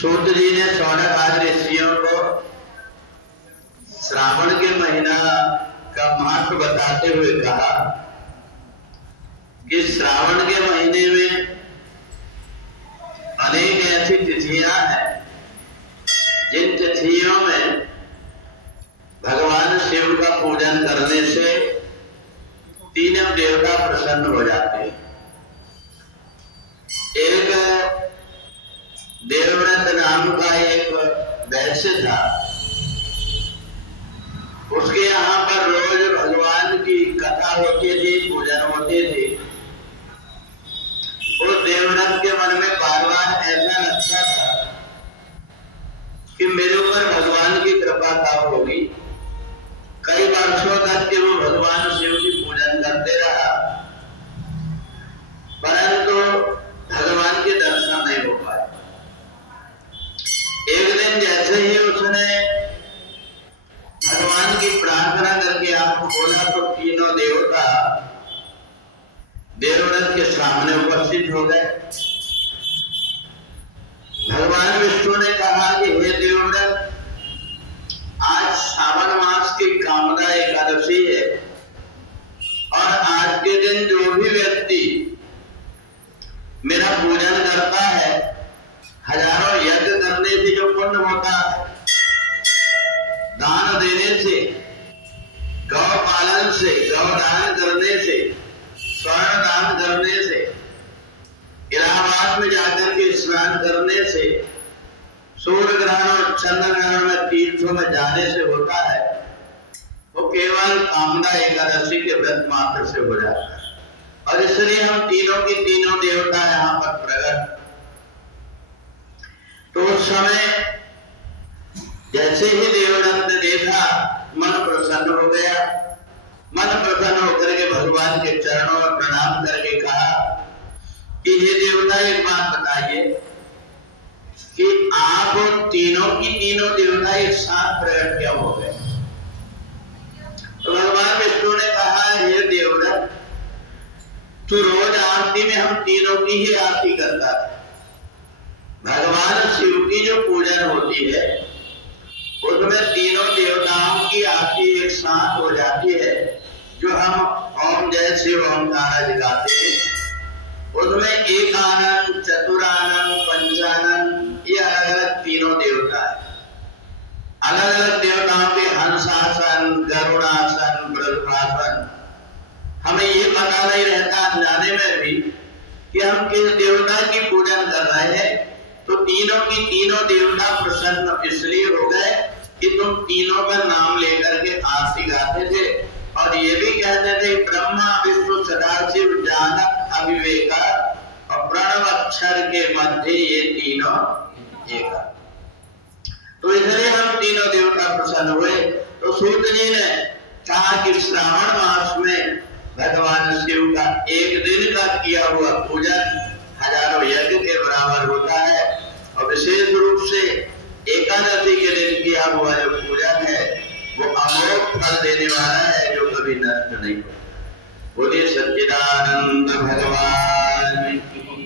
सूत जी ने शौनक आदि ऋषियों को श्रावण के महीना का महत्व बताते हुए कहा कि श्रावण के महीने में अनेक ऐसी तिथियां हैं जिन तिथियों में भगवान शिव का पूजन करने से तीनों देवता प्रसन्न हो जाते हैं। एक देवव्रत नाम का एक वैश्य था, उसके यहाँ पर रोज भगवान की कथा होती थी, पूजन होते थे। उस देवव्रत के मन में बार बार ऐसा लगता था कि मेरे ऊपर भगवान की कृपा कब होगी। कई वर्षों तक के वो भगवान शिव की पूजन करते रहा, परंतु भगवान के दर्शन नहीं हो पाए। एक दिन जैसे ही उसने भगवान की प्रार्थना करके आंख खोला तो तीनों देवता देवव्रत के सामने उपस्थित हो गए। भगवान विष्णु ने कहा कि हे देवव्रत, आज श्रावण मास की कामना एकादशी है और आज के दिन जो भी व्यक्ति मेरा पूजन करता है, हजारों यज्ञ करने से जो पुण्य होता है, दान देने से, गौ पालन से, गौदान करने से, स्वर्ण दान करने से, इलाहाबाद में जाकर के स्नान करने से, सूर्य ग्रहण और चंद्र ग्रहण में 300 में जाने से होता है, वो केवल कामना एकादशी के व्रत मात्र से हो जाता है। और इसलिए हम तीनों की तीनों देवता यहाँ पर प्रकट। तो उस समय जैसे ही देवव्रत ने देखा, मन प्रसन्न हो गया। मन प्रसन्न होकर के भगवान के चरणों में प्रणाम करके कहा कि हे देवता, एक बात बताइए कि आप तीनों की तीनों देवता एक साथ प्रकट क्या हो गए। तो भगवान विष्णु ने कहा, हे देवव्रत, तू रोज आरती में हम तीनों की ही आरती करता है। भगवान शिव की जो पूजन होती है उसमें तीनों देवताओं की आरती एक साथ हो जाती है। जो हम ओम जय शिव ओमकार गाते हैं, उसमें एक आनंद, चतुरानंद, पंचानंद, ये अलग अलग तीनों देवता है। अलग अलग देवताओं के हंसासन, गरुड़ासन, वृषभासन, हमें ये पता नहीं रहता अनजाने में भी कि हम किस देवता की पूजन कर रहे हैं। तो तीनों की तीनों देवता प्रसन्न इसलिए हो गए कि तुम तीनों का नाम लेकर के आरती गाते थे और ये भी कहते थे ब्रह्मा विष्णु सदाशिव जानक अविवेका और प्रणव अक्षर के मध्य ये तीनों एक। तो इसलिए हम तीनों देवता प्रसन्न हुए। तो सूत जी ने कहा कि श्रावण मास में भगवान शिव का एक दिन का किया हुआ पूजन हजारों यज्ञ के बराबर होता है और विशेष रूप से एकादशी के दिन किया हुआ जो पूजन है वो अमोघ फल देने वाला है, जो कभी नष्ट नहीं होता। बोलिए सच्चिदानंद भगवान की।